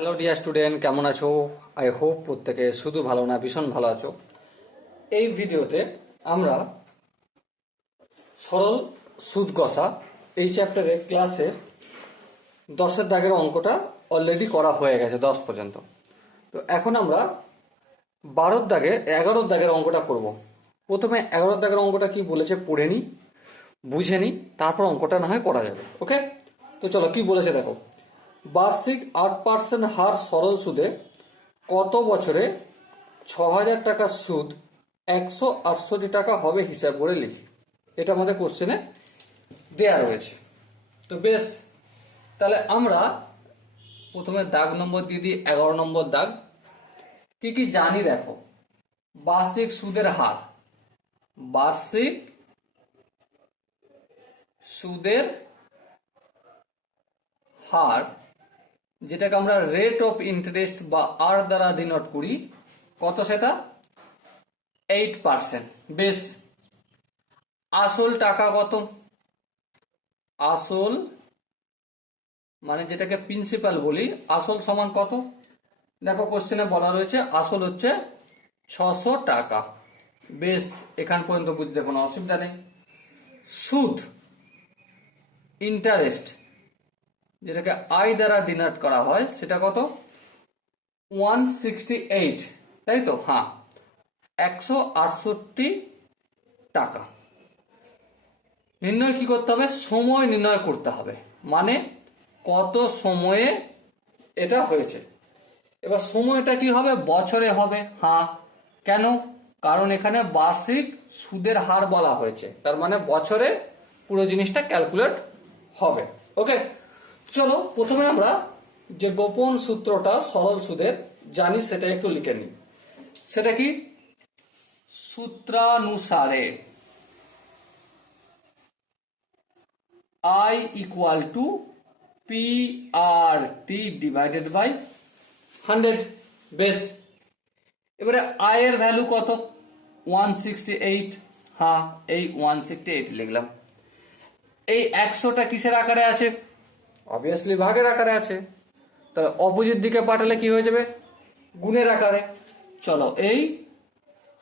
Hello dear student, কেমন আছো? I hope প্রত্যেকে শুধু ভালো না ভীষণ ভালো আছো। এই ভিডিওতে আমরা সরল সুদ কষা এই চ্যাপ্টারে ক্লাসের 10-এর দাগের অঙ্কটা অলরেডি করা হয়ে গেছে 10 পর্যন্ত। তো এখন আমরা 12-র দাগে 11-র দাগের অঙ্কটা করব। প্রথমে 11-র দাগের অঙ্কটা কি বলেছে পড়ে নিই, বুঝে নিই, তারপর অঙ্কটা না হয় করা যাবে। ওকে, তো চলো কি বলেছে দেখো। বার্ষিক 8% হার সরল সুদে কত বছরে 6,000 টাকার সুদ 168 টাকা হবে হিসাব করে লিখি। এটা আমাদের কোশ্চেনে দেয়া রয়েছে। তো বেশ, তাহলে আমরা প্রথমে দাগ নম্বর দিয়ে দিই 11 নম্বর দাগ। কি কি জানি দেখো। বার্ষিক সুদের হার, বার্ষিক সুদের হার যেটাকে আমরা রেট অফ ইন্টারেস্ট বা আর দ্বারা ডিনোট করি, কত সেটা 8%। বেশ, আসল টাকা কত? আসল মানে যেটাকে প্রিন্সিপাল বলি, আসল সমান কত? দেখো কোশ্চেনে বলা রয়েছে আসল হচ্ছে 600 টাকা। বেশ, এখান পর্যন্ত বুঝতে কোনো অসুবিধা নেই। সুদ ইন্টারেস্ট যেটাকে আই দ্বারা ডিনোট করা হয় সেটা কত? 168, তাই তো? হ্যাঁ, 168 টাকা। নির্ণয় কি করতে হবে? সময় নির্ণয় করতে হবে, মানে কত সময়ে এটা হয়েছে। এবার সময়টা কি হবে? বছরে হবে। হ্যাঁ, কেন? কারণ এখানে বার্ষিক সুদের হার বলা হয়েছে, তার মানে বছরে পুরো জিনিসটা ক্যালকুলেট হবে। ওকে, চলো প্রথমে আমরা যে গোপন সূত্রটা সরল সুদের জানি সেটা একটু লিখে নিই। সেটা কি? সূত্রানুসারে I equal to PRT divided by 100। বেশ, এবারে I এর ভ্যালু কত? 168। হ্যাঁ, এই 168 লিখলাম। এই 100টা কিসের আকারে আছে? অবভিয়াসলি ভাগের আকারে আছে। তাহলে অপোজিট দিকে পাঠালে কি হয়ে যাবে? গুণের আকারে। চলো এই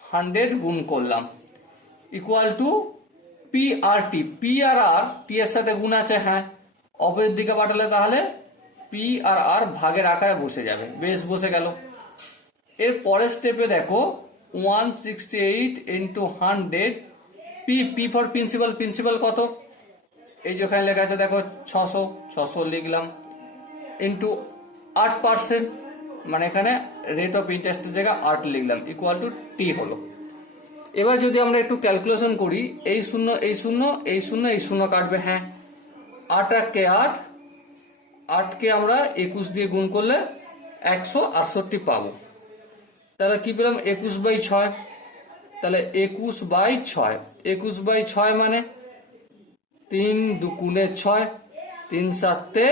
100 গুণ করলাম equal to P R T. P R R T এর সাথে গুণ আছে, হ্যাঁ, অপরের দিকে পাঠালে তাহলে পি আর আর ভাগের আকারে বসে যাবে। বেশ, বসে গেল। এর পরের স্টেপে দেখো 168 into 100। P, P for principal. Principal কত? এই যে ওখানে লেখা আছে দেখো 600, 600 লিখলাম ইন্টু 8%, মানে এখানে রেট অফ ইন্টারেস্টের জায়গায় 8 লিখলাম ইকুয়াল টু টি হলো। এবার যদি আমরা একটু ক্যালকুলেশন করি, এই শূন্য এই শূন্য এই শূন্য এই শূন্য কাটবে। হ্যাঁ, 8 কে 8, 8কে আমরা 21 দিয়ে গুণ করলে 168 পাবো। তাহলে কি পেলাম? 21/6। তাহলে 21/6, 21/6 মানে 3 দুগুণে 6, 3 7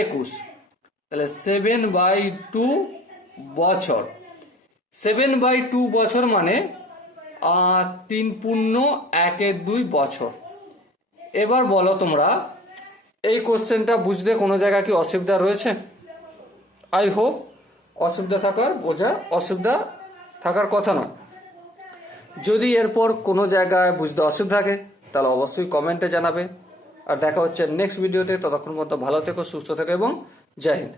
21। তাহলে 7/2 বছর। 7/2 বছর মানে 3 পূর্ণ 1/2 বছর। এবার বলো তোমরা, এই কোশ্চেনটা বুঝতে কোনো জায়গায় কি অসুবিধা রয়েছে? আই হোপ অসুবিধা থাকার কথা নয়। যদি এরপর কোনো জায়গায় বুঝতে অসুবিধা থাকে তাহলে অবশ্যই কমেন্টে জানাবে। আর দেখা হচ্ছে নেক্সট ভিডিওতে। ততক্ষণ পর্যন্ত ভালো থেকো, সুস্থ থেকো এবং জয় হিন্দ।